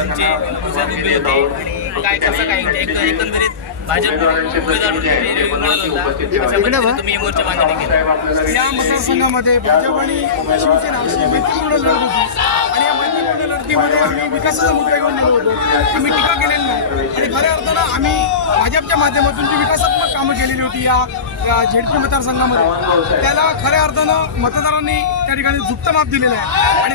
तुमचे विचार उभे होते आणि काय कसं काय एकंदरीत भाजप उमेदवार मिळत होता अशामध्ये तुम्ही मोर्चा मागणी केली। या मतदारसंघामध्ये भाजप आणि शिवसेना अशी मैत्रीपूर्ण लढत होती आणि या मैत्रीपूर्ण लढतीमध्ये आम्ही विकासाचा मुद्दा घेऊन गेलो होतो। आम्ही टीका केलेली नाही आणि खऱ्या अर्थानं आम्ही भाजपच्या माध्यमातून जी विकासात्मक कामं केलेली होती या झेडपी मतदारसंघामध्ये त्याला खऱ्या अर्थानं मतदारांनी त्या ठिकाणी झुकतं माप दिलेलं आहे आणि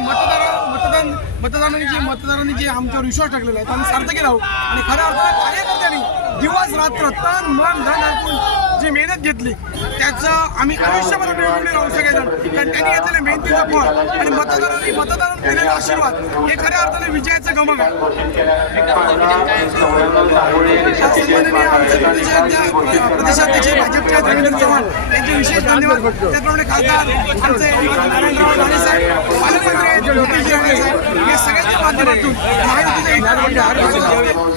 मतदारांनी जे आमच्यावर विश्वास टाकलेला आहे आम्ही सार्थकी राहू आणि खऱ्या अर्थानं कार्यकर्त्यांनी दिवस रात्र तन मन धन टाकून जी मेहनत घेतली त्याचं आम्ही आयुष्यभर मिळवून राहू शकायचं कारण त्यांनी घेतलेलं मेहनतीचं फळ आणि मतदारांनी दिलेला आशीर्वाद हे खऱ्या अर्थाने विजयाचं गमक आहे। प्रदेशाध्यक्ष भाजपच्या देवेंद्र चव्हाण यांचे विशेष धन्यवाद। त्याचप्रमाणे खासदार आमचे नरेंद्रराव राणे साहेब, पालकमंत्री ज्योतिषी राणे साहेब या सगळ्यांच्या माध्यमातून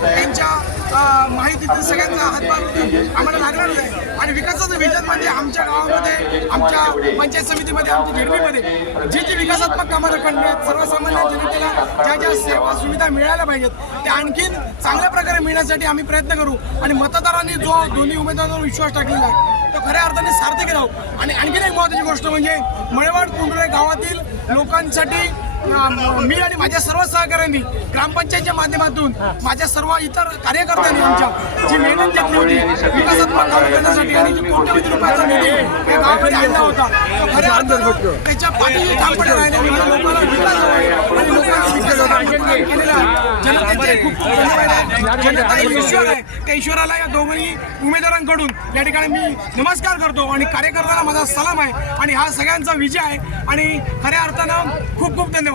त्यांच्या माहितीतून सगळ्यांचा हातभार आम्हाला लागणार आहे आणि विकासाचं विजन म्हणजे आमच्या गावामध्ये आमच्या पंचायत समितीमध्ये आमच्या झेडपीमध्ये जी विकासात्मक कामं रखडण्यात सर्वसामान्य जनतेला ज्या सेवा सुविधा मिळायला पाहिजेत त्या आणखीन चांगल्या प्रकारे मिळण्यासाठी आम्ही प्रयत्न करू आणि मतदारांनी जो दोन्ही उमेदवारांवर विश्वास टाकलेला आहे तो खऱ्या अर्थाने सार्थकी राहू। आणि आणखीन एक महत्त्वाची गोष्ट म्हणजे मळेवाड कुंडुरे गावातील लोकांसाठी मी आणि माझ्या सर्व सहकाऱ्यांनी ग्रामपंचायतच्या माध्यमातून माझ्या सर्व इतर कार्यकर्त्यांनी आमच्या जी मेहनत घेतली होती विकासात्मक काम करण्यासाठी आणि जी कोट्यवधी रुपयाचा निधी या गावामध्ये आणला होता तो खऱ्या अर्थानं त्याच्या पाठीशी ठामपणे राहिल्याने लोकांना विकास हवा आणि लोकांना विकासात्मक केलेला जनतेचे खूप खूप धन्यवाद आहे। जनता ईश्वर आहे त्या ईश्वराला या दोघांनी उमेदवारांकडून या ठिकाणी मी नमस्कार करतो आणि कार्यकर्त्यांना माझा सलाम आहे आणि हा सगळ्यांचा विजय आहे आणि खऱ्या अर्थानं खूप खूप धन्यवाद।